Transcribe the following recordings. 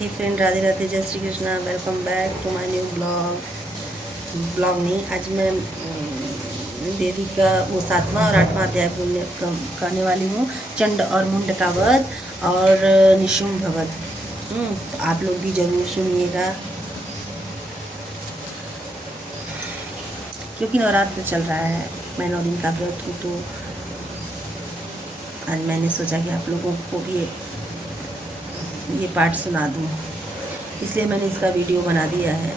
हे friend, Radhe Radhe, जय Shri Krishna. Welcome back to my new blog नहीं, आज मैं देवी का वो 7वां और 8वां अध्याय पुण्य करने वाली हूँ। चंड और मुंड का वध और निशुंभ वध। तो आप लोग भी ज़रूर सुनिएगा, क्योंकि नवरात्र चल रहा है। मैं 9 दिन का व्रत हूँ, तो आज मैंने सोचा कि आप लोगों को भी ये पाठ सुना दूँ, इसलिए मैंने इसका वीडियो बना दिया है।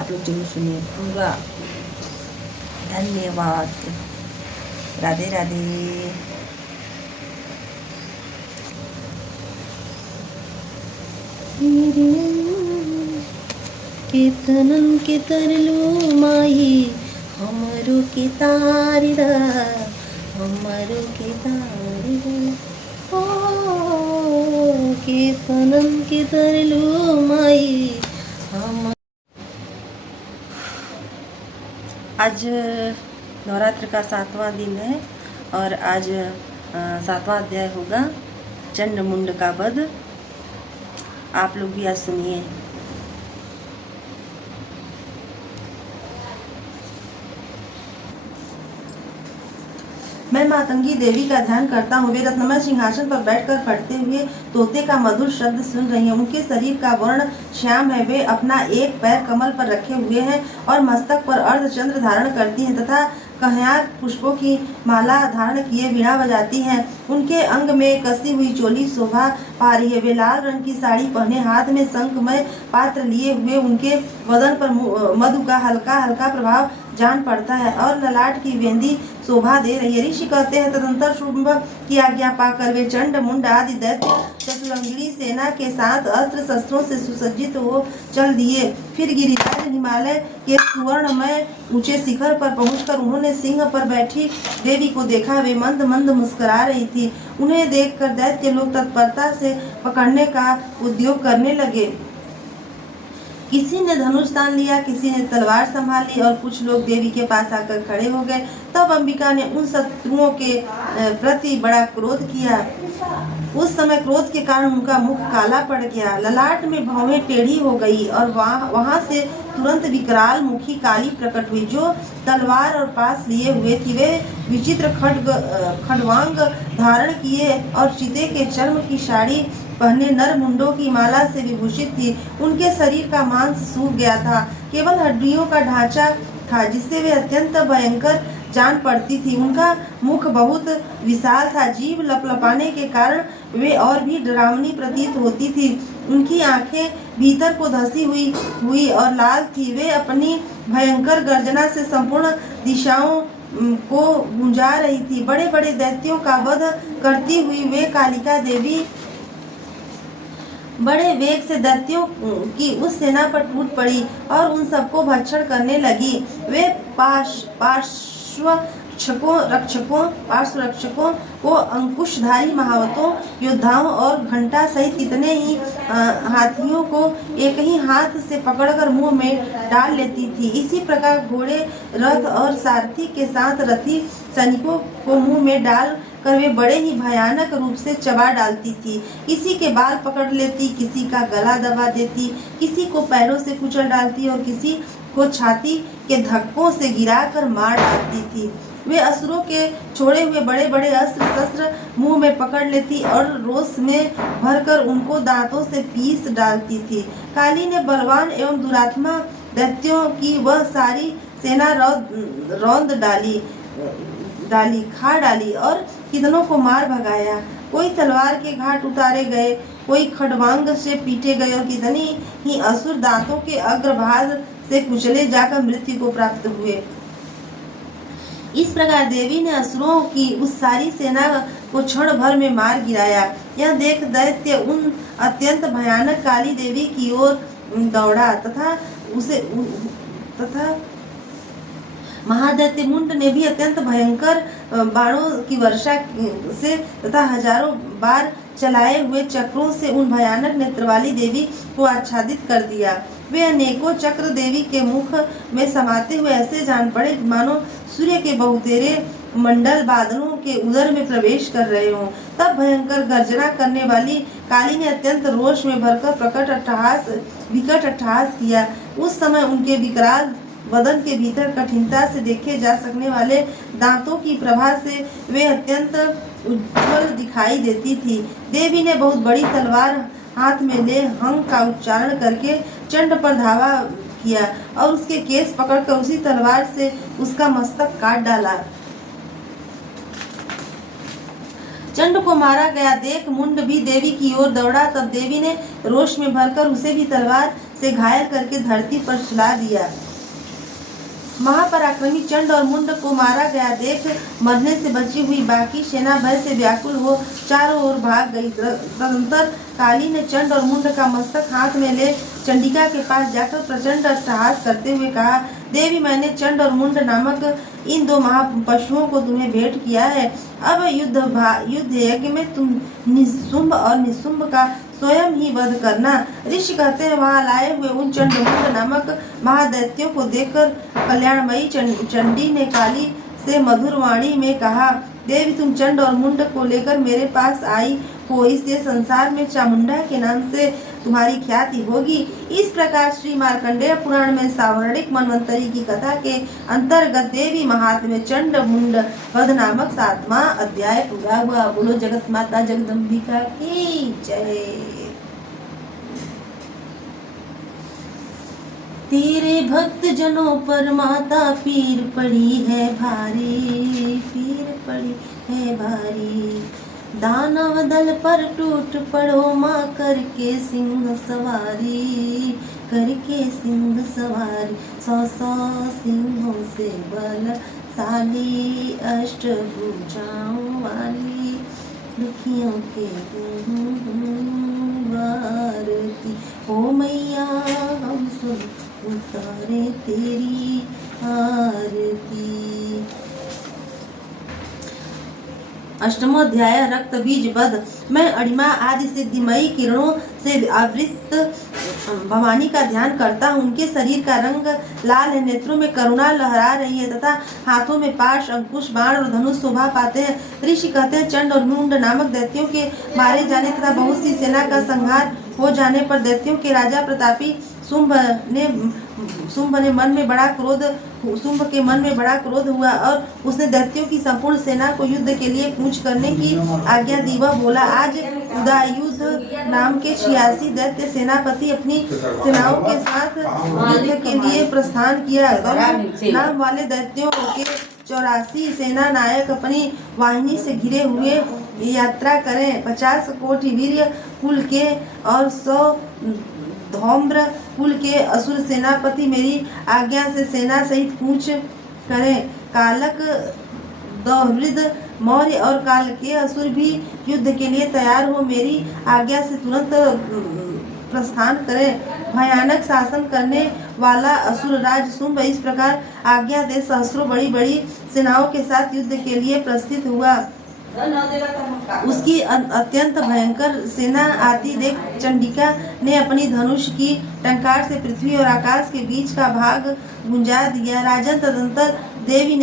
आप लोग जरूर सुनिए पूरा। धन्यवाद। राधे राधे। कीर्तनन के तरलो माई हमरो के तारिदा, हमरो के तारिदा। कीर्तनम के तरलो माई हम। आज नवरात्र का 7वां दिन है और आज 7वां अध्याय होगा, चंड मुंड का वध। आप लोग भी आज सुनिए। मैं मातंगी देवी का ध्यान करता हूँ। वे रत्नमय सिंहासन पर बैठकर पढ़ते हुए तोते का मधुर शब्द सुन रही हैं। उनके शरीर का वर्ण श्याम है। वे अपना एक पैर कमल पर रखे हुए हैं और मस्तक पर अर्धचंद्र धारण करती हैं तथा कह्यार पुष्पों की माला धारण किए वीणा बजाती हैं। उनके अंग में कसी हुई चोली शोभा पा रही है। वे लाल रंग की साड़ी पहने हाथ में शंखमय पात्र लिए हुए उनके वदन पर मधु का हल्का हल्का प्रभाव जान पड़ता है और ललाट की वेंदी शोभा दे रही है। ऋषि कहते हैं, तदंतर शुंभ की आज्ञा पाकर वे चंड मुंड आदि दैत्य चतुरंगिणी सेना के साथ अस्त्र शस्त्रों से सुसज्जित हो चल दिए। फिर गिरिराज हिमालय के सुवर्णमय ऊंचे शिखर पर पहुंचकर उन्होंने सिंह पर बैठी देवी को देखा। वे मंद मंद मुस्कुरा रही थी। उन्हें देखकर दैत्य लोग तत्परता से पकड़ने का उद्योग करने लगे। किसी ने धनुष तान लिया, किसी ने तलवार संभाल ली और कुछ लोग देवी के पास आकर खड़े हो गए। तब अंबिका ने उन शत्रुओं के प्रति बड़ा क्रोध किया। उस समय क्रोध के कारण उनका मुख काला पड़ गया, ललाट में भौहें टेढ़ी हो गई और वहां से तुरंत विकराल मुखी काली प्रकट हुई, जो तलवार और पास लिए हुए थी। वे विचित्र खड्वांग धारण किए और चीते के चर्म की साड़ी पहने नर मुंडों की माला से विभूषित थी। उनके शरीर का मांस सूख गया था, केवल हड्डियों का ढांचा था जिससे वे अत्यंत भयंकर जान पड़ती थी। उनका मुख बहुत विशाल था, जीभ लपलपाने के कारण वे और भी डरावनी प्रतीत होती थी। उनकी आंखें भीतर को धसी हुई और लाल थी। वे अपनी भयंकर गर्जना से संपूर्ण दिशाओं को गूंजा रही थी। बड़े बड़े दैत्यों का वध करती हुई वे कालिका देवी बड़े वेग से दैत्यों की उस सेना पर टूट पड़ी और उन सबको भक्षण करने लगी। वे पार्श्वरक्षकों को अंकुशधारी महावतों, योद्धाओं और घंटा सहित कितने ही हाथियों को एक ही हाथ से पकड़कर मुंह में डाल लेती थी। इसी प्रकार घोड़े, रथ और सारथी के साथ रथी सैनिकों को मुंह में डाल कर वे बड़े ही भयानक रूप से चबा डालती थी। किसी के बाल पकड़ लेती, किसी का गला दबा देती, किसी को पैरों से कुचल डालती और किसी को छाती के धक्कों से गिराकर मार डालती थी। वे असुरों के छोड़े हुए बड़े बड़े अस्त्र शस्त्र मुंह में पकड़ लेती और रोष में भरकर उनको दांतों से पीस डालती थी। काली ने बलवान एवं दुरात्मा दैत्यों की वह सारी सेना रौंद डाली, खा डाली और कितनों को मार भगाया। कोई तलवार के घाट उतारे गए, कोई खड्वांग से पीटे गए और कितनी ही असुर दांतों के अग्रभाग से कुचले जाकर मृत्यु को प्राप्त हुए। इस प्रकार देवी ने असुरों की उस सारी सेना को क्षण भर में मार गिराया। यह देख दैत्य उन अत्यंत भयानक काली देवी की ओर दौड़ा तथा महादैत्य मुंड ने भी अत्यंत भयंकर बाणों की वर्षा से तथा हजारों बार चलाए हुए चक्रों से उन भयानक नेत्र वाली देवी को आच्छादित कर दिया। वे अनेकों चक्र देवी के मुख में समाते हुए ऐसे जान पड़े मानो सूर्य के बहुतेरे मंडल बादलों के उदर में प्रवेश कर रहे हों। तब भयंकर गर्जना करने वाली काली ने अत्यंत रोष में भरकर विकट अट्टहास किया। उस समय उनके विकराल बदन के भीतर कठिनता से देखे जा सकने वाले दांतों की प्रभा से वे अत्यंत उज्ज्वल दिखाई देती थी। देवी ने बहुत बड़ी तलवार हाथ में ले हंग का उच्चारण करके चंड पर धावा किया और उसके केस पकड़कर उसी तलवार से उसका मस्तक काट डाला। चंड को मारा गया देख मुंड भी देवी की ओर दौड़ा। तब देवी ने रोष में भरकर उसे भी तलवार से घायल करके धरती पर सुला दिया। महापराक्रमी चंड और मुंड को मारा गया देख मरने से बची हुई बाकी सेना भय से व्याकुल हो चारों ओर भाग गई। तदंतर काली ने चंड और मुंड का मस्तक हाथ में ले चंडिका के पास जाकर प्रचंड अट्टहास करते हुए कहा, देवी, मैंने चंड और मुंड नामक इन दो महापशुओं को तुम्हें भेंट किया है। अब युद्ध यज्ञ में तुम निशुंभ और निशुंभ का स्वयं ही वध करना। ऋषि कहते हैं, वहां लाए हुए उन चंडमुंड नामक महादैत्यों को देखकर कल्याणमयी चंडी ने काली से मधुर वाणी में कहा, देवी, तुम चंड और मुंड को लेकर मेरे पास आई हो, इसलिए संसार में चामुंडा के नाम से तुम्हारी ख्याति होगी। इस प्रकार श्री मार्कंडेय पुराण में सावर्णिक मनवंतरी की कथा के अंतर्गत देवी महात्म्य चंड मुंड वध नामक 7वां अध्याय पूरा हुआ। बोलो जगत माता जगदम्बिका की जय। तेरे भक्त जनों पर माता पीर पड़ी है भारी, पीर पड़ी है भारी। दानव दल पर टूट पड़ो माँ करके सिंह सवारी, करके सिंह सवारी। 100 सिंहों से बलशाली, अष्टभुजाओं वाली, दुखियों के वारती। ओ मैया, हम सब उतारे तेरी आरती। अष्टमोध्याय रक्त बीज वध। मैं अणिमा आदि सिद्धिमयी किरणों से आवृत भवानी का ध्यान करता हूँ। उनके शरीर का रंग लाल है, नेत्रों में करुणा लहरा रही है तथा हाथों में पाश, अंकुश, बाण और धनुष शोभा पाते हैं। ऋषि कहते हैं, चंड और मुंड नामक दैत्यों के मारे जाने तथा बहुत सी सेना का संहार हो जाने पर दैत्यों के राजा प्रतापी शुंभ के मन में बड़ा क्रोध हुआ और उसने दैत्यों की संपूर्ण सेना को युद्ध के लिए कूच करने की आज्ञा दी। वह बोला, आज उदयुध नाम के 86 दैत्य सेनापति अपनी सेनाओं के साथ युद्ध के लिए प्रस्थान किया। नाम वाले दैत्यों के 84 सेना नायक अपनी वाहिनी से घिरे हुए यात्रा करें। 50 कोटि वीर्य कुल के और 100 धौम्र कुल के असुर सेनापति मेरी आज्ञा से सेना सहित कूच करें। कालक, दौहृद, मौर्य और काल के असुर भी युद्ध के लिए तैयार हो मेरी आज्ञा से तुरंत प्रस्थान करें। भयानक शासन करने वाला असुर राज शुंभ इस प्रकार आज्ञा दे सहस्रों बड़ी बड़ी सेनाओं के साथ युद्ध के लिए प्रस्थित हुआ। उसकी अत्यंत भयंकर सेना आती देख चंडिका ने अपनी धनुष की टंकार से पृथ्वी और आकाश के बीच का भाग गुंजा दिया। राजन, तदंतर देवी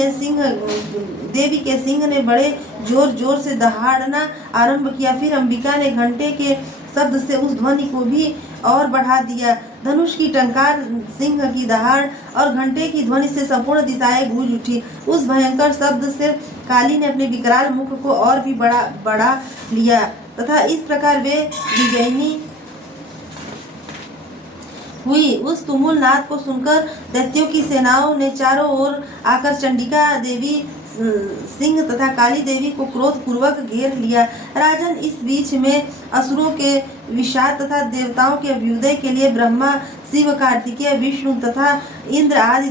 के सिंह ने बड़े जोर जोर से दहाड़ना आरंभ किया। फिर अंबिका ने घंटे के शब्द से उस ध्वनि को भी और बढ़ा दिया। धनुष की टंकार, सिंह की दहाड़ और घंटे की ध्वनि से संपूर्ण दिशाएं गूंज उठी। उस भयंकर शब्द से काली ने अपने विकराल मुख को और भी बढ़ा लिया तथा इस प्रकार वे विजयिनी हुई। उस तुमुल नाद को सुनकर दैत्यों की सेनाओं ने चारों ओर आकर चंडिका देवी, सिंह तथा काली देवी को क्रोध पूर्वक घेर लिया। राजन, इस बीच में असुरों के विषाद तथा देवताओं के अभ्युदय के लिए ब्रह्मा, शिव, कार्तिकेय, विष्णु तथा इंद्र आदि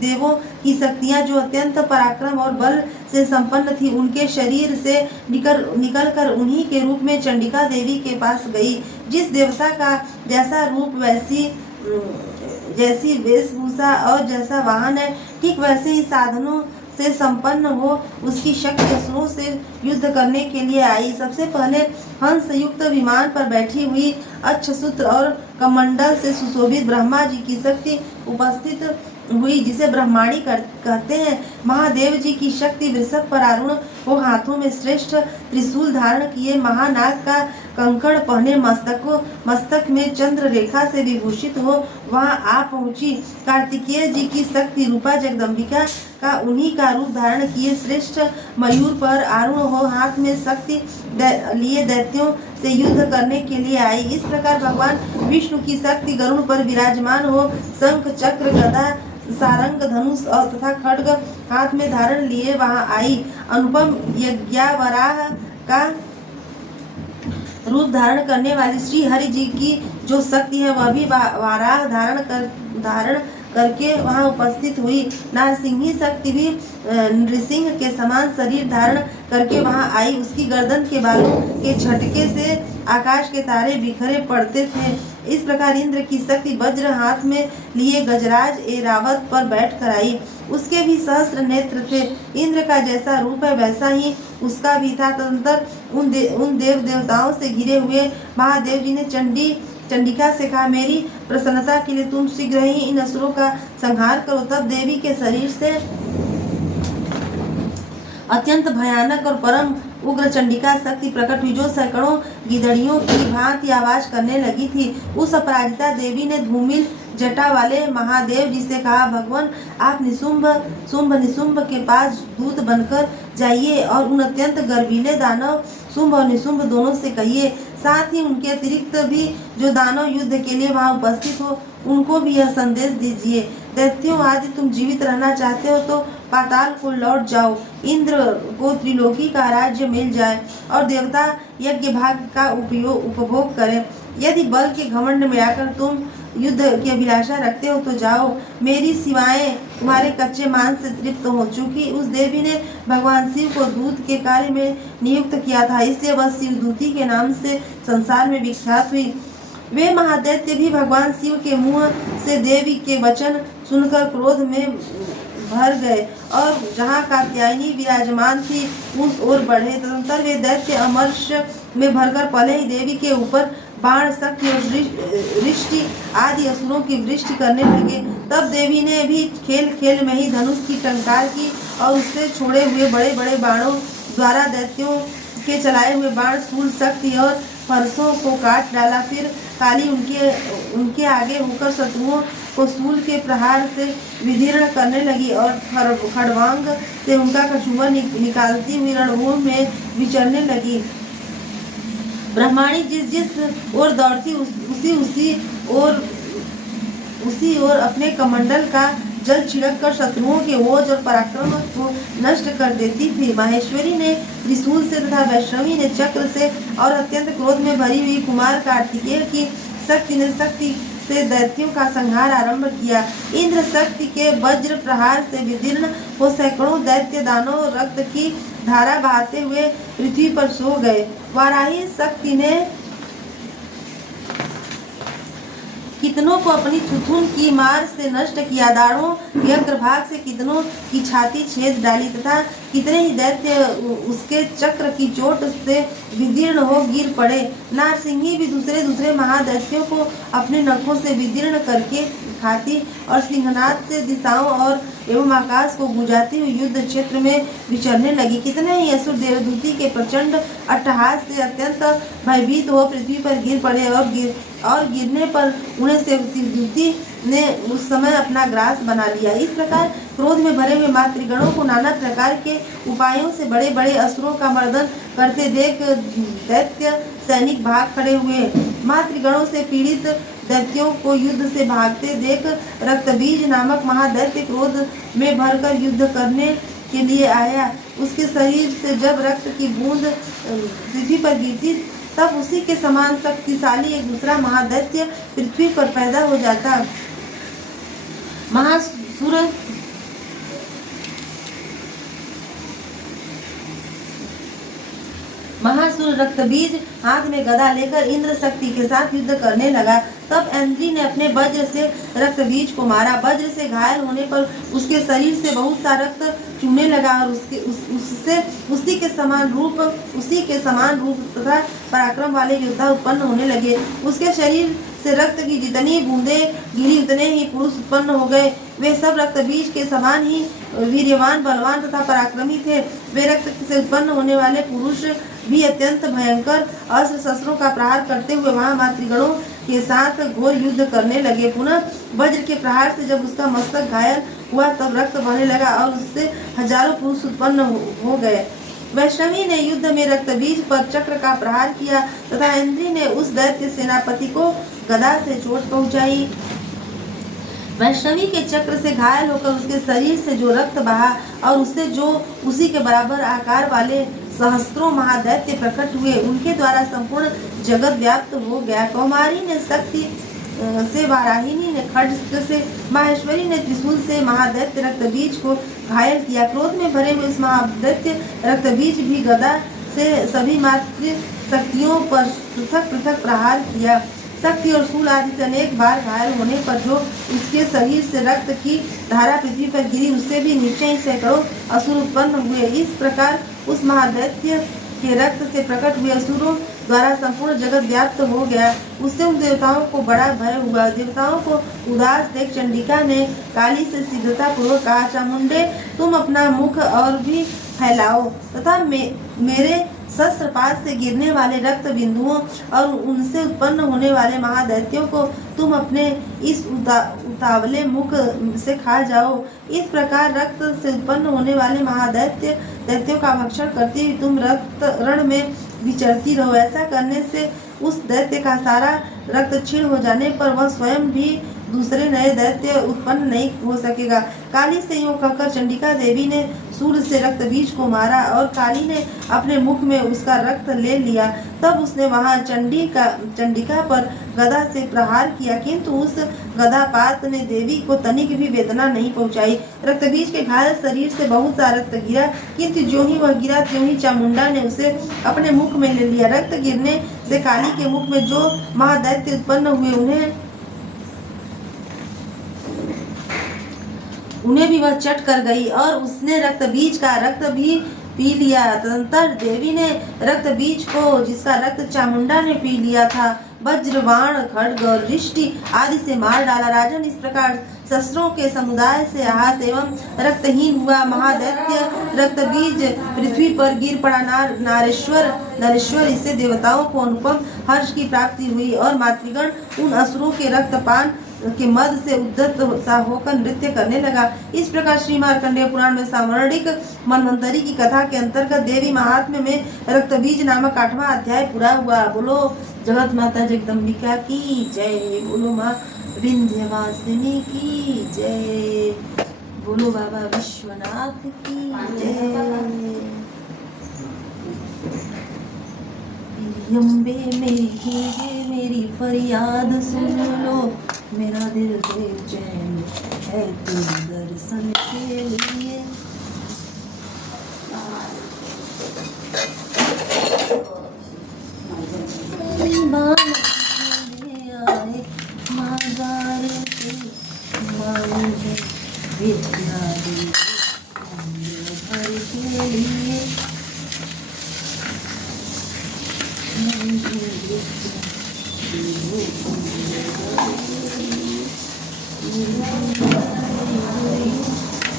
देवों की शक्तियां जो अत्यंत पराक्रम और बल से संपन्न थी, उनके शरीर से निकलकर उन्हीं के रूप में चंडिका देवी के पास गई। जिस देवता का जैसा रूप, जैसी वेशभूषा और जैसा वाहन है, ठीक वैसे ही साधनों से संपन्न हो उसकी शक्ति असुरों से युद्ध करने के लिए आई। सबसे पहले हंस युक्त विमान पर बैठी हुई अक्षसूत्र और कमंडल से सुशोभित ब्रह्मा जी की शक्ति उपस्थित हुई, जिसे ब्रह्माणी कहते हैं। महादेव जी की शक्ति वृषभ पर आरूढ़ हो, हाथों में श्रेष्ठ त्रिशूल धारण किए, महानाग का कंकड़ पहने, मस्तक में चंद्र रेखा से विभूषित हो वहां आ पहुंची। कार्तिकेय जी की शक्ति रूपा जगदम्बिका का उन्हीं का रूप धारण किए श्रेष्ठ मयूर पर आरूढ़ हो, हाथ में शक्ति लिए दैत्यों से युद्ध करने के लिए आई। इस प्रकार भगवान विष्णु की शक्ति गरुड़ पर विराजमान हो, शंख चक्र गदा सारंग धनुष और तथा खड्ग हाथ में धारण लिए वहां आई। अनुपम यज्ञावराह का रूप धारण करने वाली श्री हरि जी की जो शक्ति है वह भी वाराह धारण करके वहां उपस्थित हुई। नारसिंही शक्ति भी नृसिंह के समान शरीर धारण करके वहां आई। उसकी गर्दन के बालों के झटके से आकाश के तारे बिखरे पड़ते थे। इस प्रकार इंद्र की शक्ति वज्र हाथ में लिए गजराज एरावत पर बैठ कर आई। उसके भी सहस्त्र नेत्र थे। इंद्र का जैसा रूप है वैसा ही उसका भी था। तदनंतर उन देव देवताओं से घिरे हुए महादेव जी ने चंडिका से कहा, मेरी प्रसन्नता के लिए तुम शीघ्र ही इन असुरों का संहार करो। तब देवी के शरीर से अत्यंत भयानक और परम उग्र चंडिका शक्ति प्रकट हुई, जो सैकड़ों गिदड़ियों की भांति आवाज करने लगी थी। उस अपराजिता देवी ने धूमिल जटा वाले महादेव जी से कहा, भगवान आप शुंभ निशुंभ के पास दूत बनकर जाइए और उन अत्यंत गर्वीले दानव शुंभ और निशुंभ दोनों से कहिए, साथ ही उनके अतिरिक्त भी जो दानव युद्ध के लिए वहां उपस्थित हो उनको भी यह संदेश दीजिए, दैत्यों आदि तुम जीवित रहना चाहते हो तो पाताल को लौट जाओ, इंद्र को त्रिलोकी का राज्य मिल जाए और देवता यज्ञ भाग का उपभोग करें। यदि बल के घमंड में आकर तुम युद्ध की अभिलाषा रखते हो तो जाओ, मेरी सिवाएं तुम्हारे कच्चे मांस से तृप्त हो चुकी। उस देवी ने भगवान शिव को दूत के कार्य में नियुक्त किया था, इसलिए वह शिवदूती के नाम से संसार में विख्यात हुई। वे महादैत्य भी भगवान शिव के मुंह से देवी के वचन सुनकर क्रोध में भर गए और जहाँ कात्यायनी विराजमान थी उस ओर बढ़े। तदनंतर वे दैत्य अमर्ष में भरकर पहले ही देवी के ऊपर बाण शक्ति और वृष्टि आदि असुरों की वृष्टि करने लगे। तब देवी ने भी खेल खेल में ही धनुष की टंकार की और उससे छोड़े हुए बड़े बड़े बाणों द्वारा दैत्यों के चलाए हुए बाण शूल शक्ति और फरसों को काट डाला। फिर काली उनके आगे होकर शत्रुओं को शूल के प्रहार से विदीर्ण करने लगी और खड़वांग से उनका कछुआ निकालती हुई रणभूमि में विचरने लगी। ब्रह्माणी जिस ओर दौड़ती उसी ओर अपने कमंडल का जल छिड़क कर शत्रुओं के ओज और पराक्रम को नष्ट कर देती थी। माहेश्वरी ने त्रिशूल से तथा वैष्णवी ने चक्र से और अत्यंत क्रोध में भरी हुई कुमार कार्तिकेय की शक्ति से दैत्यों का संहार आरंभ किया। इंद्र शक्ति के वज्र प्रहार से विदीर्ण हो सैकड़ों दैत्य दानव रक्त की धारा बहाते हुए पृथ्वी पर सो गए। वाराही शक्ति ने कितनों को अपनी थुथुन की मार से नष्ट किया, दाढ़ों के अग्रभाग से कितनों की छाती छेद डाली तथा कितने ही दैत्य उसके चक्र की चोट से विदीर्ण हो गिर पड़े। नारसिंही भी दूसरे महादैत्यों को अपने नखों से विदीर्ण करके खाती और सिंहनाद से दिशाओं और एवं आकाश को गुंजाती हुई युद्ध क्षेत्र में विचरने लगी। कितने ही असुर देवदूती के प्रचंड अट्टहास से अत्यंत भयभीत हो पृथ्वी पर गिर पड़े और गिरने पर उन्हें शिवदूती ने उस समय अपना ग्रास बना लिया। इस प्रकार क्रोध में भरे हुए मातृगणों को नाना प्रकार के उपायों से बड़े बड़े असुरों का मर्दन करते देख दैत्य सैनिक भाग खड़े हुए। मातृगणों से पीड़ित दैत्यों को युद्ध से भागते देख रक्तबीज नामक महादैत्य क्रोध में भरकर युद्ध करने के लिए आया। उसके शरीर से जब रक्त की बूंद पृथ्वी पर गिरती तब उसी के समान शक्तिशाली एक दूसरा महादैत्य पृथ्वी पर पैदा हो जाता। महासुर रक्तबीज हाथ में गदा लेकर इंद्र शक्ति के साथ युद्ध करने लगा। तब इंद्री ने अपने वज्र से रक्तबीज को मारा। वज्र से घायल होने पर उसके शरीर से बहुत सा रक्त चूने लगा और उसी के समान रूप तथा पराक्रम वाले योद्धा उत्पन्न होने लगे। उसके शरीर उससे रक्त की जितनी बूंदें गिरी उतने ही पुरुष उत्पन्न हो गए। वे सब रक्त बीज के समान ही वीर्यवान, बलवान तथा पराक्रमी थे। वे रक्त से उत्पन्न होने वाले पुरुष भी अत्यंत भयंकर अस्त्र शस्त्रों का प्रहार करते हुए वहां मातृगणों के साथ घोर युद्ध करने लगे। पुनः वज्र के प्रहार से जब उसका मस्तक घायल हुआ तब रक्त बहने लगा और उससे हजारों पुरुष उत्पन्न हो गए। वैष्णवी ने युद्ध में रक्तबीज पर चक्र का प्रहार किया तथा इंद्री ने उस दैत्य सेनापति को गदा से चोट पहुंचाई। वैष्णवी के चक्र से घायल होकर उसके शरीर से जो रक्त बहा और उससे जो उसी के बराबर आकार वाले सहस्त्रों महादैत्य प्रकट हुए, उनके द्वारा संपूर्ण जगत व्याप्त हो गया। कौमारी ने शक्ति से, वाराहिनी ने खड्ग से, माहेश्वरी ने त्रिशूल से महादैत्य रक्तबीज को घायल किया। क्रोध में भरे हुए उस महादैत्य रक्तबीज भी गदा से सभी मातृ शक्तियों पर पृथक पृथक प्रहार किया। शक्ति और शूल आदि से अनेक बार घायल होने पर जो उसके शरीर से रक्त की धारा पृथ्वी पर गिरी, उससे भी नीचे ही सैकड़ों असुर उत्पन्न हुए। इस प्रकार उस महादैत्य के रक्त से प्रकट हुए असुरों द्वारा संपूर्ण जगत व्याप्त हो गया। उससे उन देवताओं को बड़ा भय हुआ। देवताओं को उदास देख चंडिका ने काली से शीघ्रता पूर्वक कहा, चामुंडे, तुम अपना मुख और भी फैलाओ तथा मेरे शस्त्रपात से गिरने वाले रक्त बिंदुओं और उनसे उत्पन्न होने वाले महादैत्यों को तुम अपने इस उतावले मुख से खा जाओ। इस प्रकार रक्त से उत्पन्न होने वाले दैत्यों का भक्षण करती हुई तुम रक्त रण में विचरती रहो। ऐसा करने से उस दैत्य का सारा रक्त क्षीण हो जाने पर वह स्वयं भी दूसरे नए दैत्य उत्पन्न नहीं हो सकेगा। काली से यूं कहकर चंडिका देवी ने सूर्य से रक्त बीज को मारा और काली ने अपने मुख में उसका रक्त ले लिया। तब उसने वहां चंडिका पर गदा से प्रहार किया, किंतु उस गदापात ने देवी को तनिक भी वेदना नहीं पहुंचाई। रक्तबीज के घायल शरीर से बहुत सा रक्त गिरा, किंतु जो ही वह गिरा त्यों ही चामुंडा ने उसे अपने मुख में ले लिया। रक्त गिरने से काली के मुख में जो महादैत्य उत्पन्न हुए उन्हें भी वह चट कर गई और उसने रक्त बीज का रक्त भी पी लिया। तदंतर देवी ने रक्त बीज को, जिसका रक्त चामुंडा ने पी लिया था, वज्र, बाण, खड्ग और रिष्टि आदि से मार डाला। राजन, इस प्रकार शस्त्रों के समुदाय से आहत एवं रक्तहीन हुआ महादैत्य रक्त बीज पृथ्वी पर गिर पड़ा। नरेश्वर, इससे देवताओं को अनुपम हर्ष की प्राप्ति हुई और मातृगण उन असुरों के रक्तपान के मद से उद्धत सा होकर नृत्य करने लगा। इस प्रकार श्री मार्कंडेय पुराण में सावर्णिक मन्वंतरी की कथा के अंतर्गत देवी महात्म्य में रक्तबीज नामक 8वां अध्याय पूरा हुआ। बोलो जगत माता जगदम्बिका की जय, बोलो माँ विंध्यवासिनी की जय, बोलो बाबा विश्वनाथ की जय। अम्बे मेरी फरियाद सुन लो, मेरा दिल बेचैन है तुम दर्शन के लिए। आए मागार से मांगे विद्या दे भर के लिए।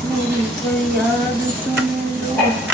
मेरी फरियाद सुन लो।